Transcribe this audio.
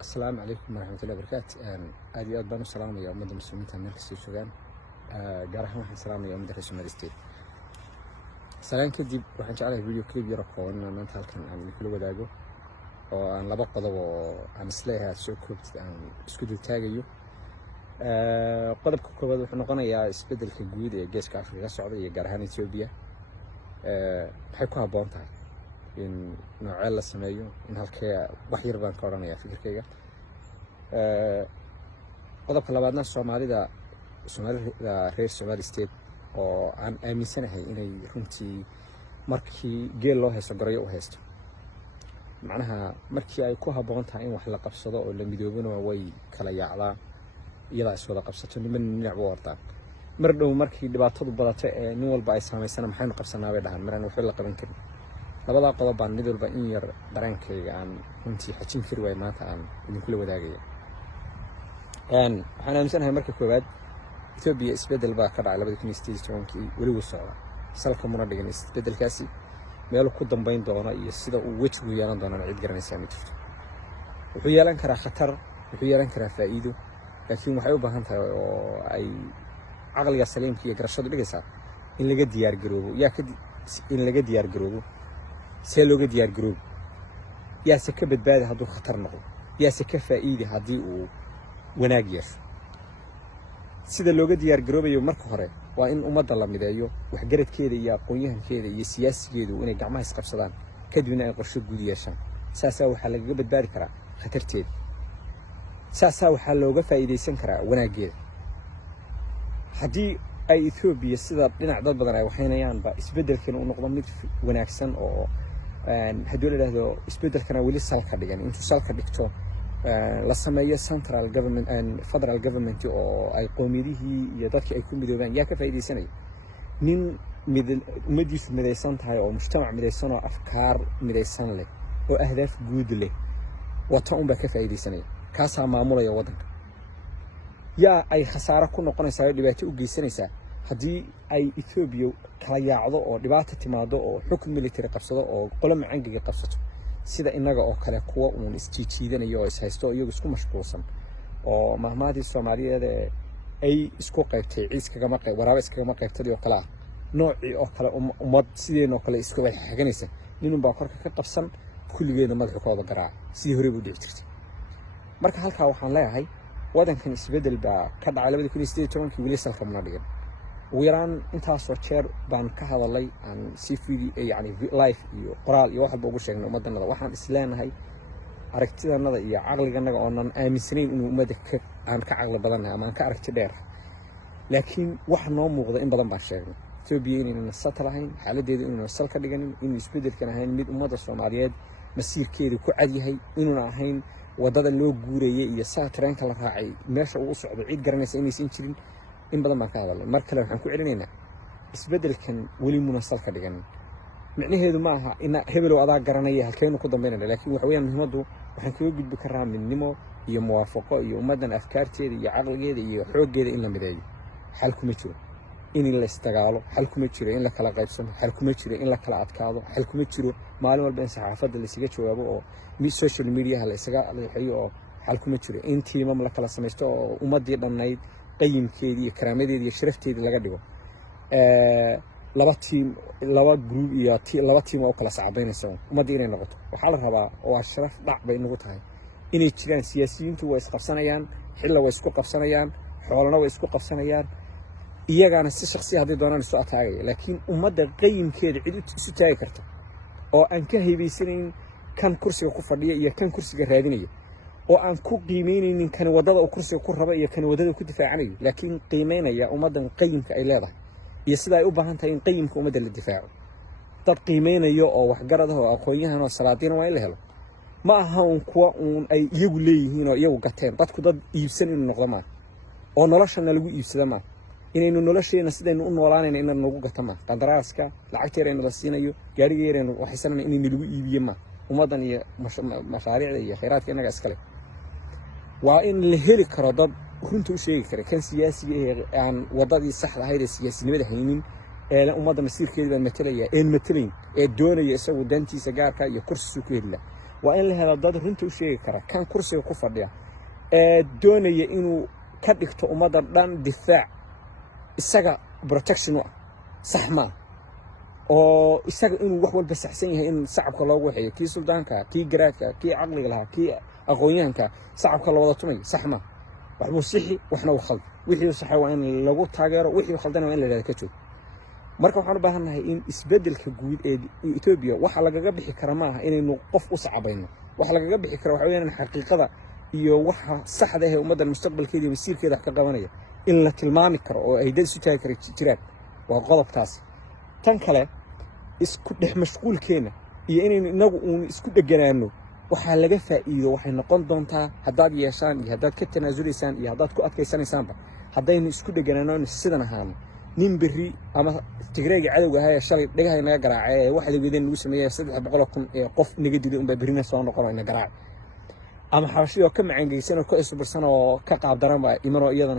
السلام عليكم ورحمة الله وبركاته. أدي أدبان السلام يا أمد المسلمين تامين كسي شوغان جارح محمد سلام يا أمد الرئيس المارستيد سلام كدي waxaan jeclahay video clip yar oo maanta halkan aan kula wadaago oo aan laba qodob oo aan isleeyahay soo koobtid aan isku dul taagayo qodobka koowaad wuxuu noqonayaa isbedelka guud ee geeska Afrika socda iyo gaar ahaan Ethiopia waxay ku haboon tahay in nooc la sameeyo in halkee wax yar baan ka oranayaa fikirkayga qodobka labaadna Soomaalida reer Somali State oo aan aaminsanahay inay runtii markii geel loo heeso garayo u heesto macnaha markii ay ku haboon tahay in wax la qabsado oo la midoobano way kala yaacdaan iyada is wada qabsato niman dhinac u wartaan mar dhow markii dhibaatadu badato ee nin walba ay saameysana maxaynu qabsanaa bay dhahan maraan wax la qaban karin labada qodob baan mid walba in yar dareenkayga aan runtii xajin kari waay maanta aan idinkula wadaagaya waxaan aaminsanahay marka koowaad Ethiopia isbedel baa ka dhacay 2018 weli wuu socdaa salka muna dhigan isbedelkaasi meel ku dambeyn doona iyo sida uu wajigu yeelan doona cid garanaysa ma jirto wuxuu yeelan karaa khatar wuxuu yeelan karaa faa'iido laakiin waxay u baahan tahay oo ay aqliga saliimka iyo garashadu dhigaysaa in laga diyaar garoobo in laga diyaar garoobo see looga diyaar garoobo yaa se ka badbaadi hadduu khatar noqdo yaa se ka faa'iidi haddii uu wanaag yeesho sida looga diyaar garoobayo marka hore waa in ummadda la mideeyo waxgaradkeeda iyo aqoon-yahankeeda iyo siyaasigeedu inay gacmaha isqabsadaan kadibna ay qorshe guud yeeshaan saasaa waxaa lagaga badbaadi karaa khatarteeda saasaa waxaa looga faa'iidaysan karaa wanaaggeeda haddii ay Ethiopia sida dhinac dad badan ay waxaynayaanba isbedelkan uu noqdo mid wanaagsan oo haddii la yiraahdo isbedelkana weli salka dhigan intuu salka dhigto la sameeyo central government and federal government oo ay qoomiyadihii iyo dadkii ay ku midoobaan yaa ka faa'iideysanaya nin umadiisu midaysan tahay oo mujtamac midaysan oo afkaar midaysan leh oo ahdaaf guud leh wata un baa ka faa'iideysanaya kaasaa maamulaya waddanka yaa ay khasaaro ku noqonaysaa dhibaato u geysanaysaa haddii ay Ethiopia kala yaacdo oo dhibaato timaado oo xukun military qabsado oo qolo macangiga qabsato sida inaga oo kale kuwa uun isjiijiidanayo oo ishaysto iyagu isku mashquulsan oo mahmaadii Soomaaliyeed ay isku qaybtay ciiskagama qayb waraaba iskagama qaybtay oo kala nooci oo kale ummad sideen oo kale isku xaganaysa ninun baa korka ka qabsan kulligeena madaxa kooda garaac sidii hore u dhici jirtay marka halka waxaan leeyahay wadankan isbedel baa ka dhacay 2018 weli salka ma dhigan ويران intaas oo jeer baan ka hadalay aan si yani live iyo qoraal iyo waxba ugu sheegnay ummadana waxaan isleenahay aragtidanada iyo aqliganaga oo aan aaminsanayn inuu ummadda aan ka aqli badanahay ama aan ka aragti dheer laakiin wax noo muuqda in badan baan sheegnay Ethiopia inayna satalahayn xaaladeedu inayna sal ka dhiganin in isbedelkan ahayn mid ummadda Soomaaliyeed masiirkeedu ku cad yahay inuu ahayn wadada loo guureeyay iyo saa tareenka la raacay meesha uu socdo cid garanaysa inaysan jirin in badan baan ka hadalay mar kale waxaan ku celinaynaa isbedelkan weli munasal ka dhigan micnaheedu ma aha in hebel oo adag garanaya halkeenu ku dambeynaa laakiin waxa weeyaan muhiimadu waxaan kaga gudbi karaa midnimo iyo muwaafaqo iyo ummadan afkaarteeda iyo aqligeeda iyo xooggeeda in la mideeyo xal kuma jiro in la istagaalo xal kuma jiro in la kala qaybsano xal kuma jiro in la kala adkaado xal kuma jiro maalin walba in saxaafadda la isaga jawaabo oo social media la isaga leexayo oo xal kuma jiro in tiimam la kala sameesto oo ummadii dhannayd قيمكيدي iyo karaamadeyda iyo sharafteeda laga dhigo laba group iyo laba team oo kala saacadeynaysa ummadii inay noqoto waxa la rabaa oo sharaf dhac bay nagu tahay inay jiraan siyaasiyiintu way isqabsanayaan xilla way isku qabsanayaan xoolana way isku qabsanayaan iyagana si shakhsi hadii doonaan soo ataagay laakiin ummadda qiyamkeeda cid isu taagi karta oo aan ka haybaysanin kan kursiga ku fadhiya iyo kan kursiga raadinaya oo aan ku qiimeynaynin kan wadada uu kursiga ku raba iyo kan wadada ku difaacanayo laakiin qiimeynaya ummadan qiyamka ay leedahay iyo sida ay u baahan tahay in qiyamka ummadda la difaaco dad qiimeynayo oo wax garad ah oo aqoon-yahan oo salaadiin waa in la helo ma aha kuwa ay iyagu leeyihiin oo iyagu gateen dadku dad iibsan inuu noqdo ma oo noloshana lagu iibsado ma inaynu nolosheena sidaynu u noolaanayna in lagu gato ma qandaraaska lacagteena in la siinayo gaarigeena waxaysan in lagu iibiyo ma ummadan iyo mashaariicda iyo khayraadka inaga iskale waa in la heli karo dad runta u sheegi kara kan siyaasiga aan wadadii saxda ahayd ee siyaasinimada haynin ee ummadda masiirkeeda matalaya ee matalayn ee doonaya isagu dantiisa gaarka iyo kursiga ku helila waa in la helo dad runta u sheegi kara kan kursiga ku fadhiya doonaya inuu ka dhigto ummadda dhan difaac isaga protection sax ma oo isaga inuu wax walba saxsan yahay in shacabka loogu waxeeyo kii suldaanka kii garaadka kii caqliga lahaa kii aqoonyahanka shacabka la wada tumay sax ma waxbuu sixi waxna uu khalad wixii saxay waa in lagu taageero wixii khaldana waa in la yiraahdo ka joog marka waxaan u baahanahay in isbedelka guud ee Ethiopia waxa lagaga bixi kara ma aha inaynu qof u sacabayno waxa lagaga bixi kara waxa weeyaan xaqiiqada iyo waxa saxda ah ee ummadda mustaqbalkeeda iyo masiirkeeda ka qabanaya in la tilmaami karo oo ay dad isu taagi kara jiraan waa qodobtaas tan kale isku dhex mashquulkeena iyo inaynu inagu isku dheganaano waxa laga faa'iido waxay noqon doontaa haddaad yeeshaan iyo haddaad ka tanaasuleysaan iyo haddaad ku adkaysanaysaanba haddaynu isku dheganaano sidan ahaano nin biri ama tigreega cadawga ahaa shalay dhagahay naga garaacay waxa la weydeen lagu sameeyay 300,000 ee qof naga dilay un baa birina soo noqonayna garaac ama xabashiyo ka macangeysan oo ka isbarsan oo ka qaab daran baa imano iyadana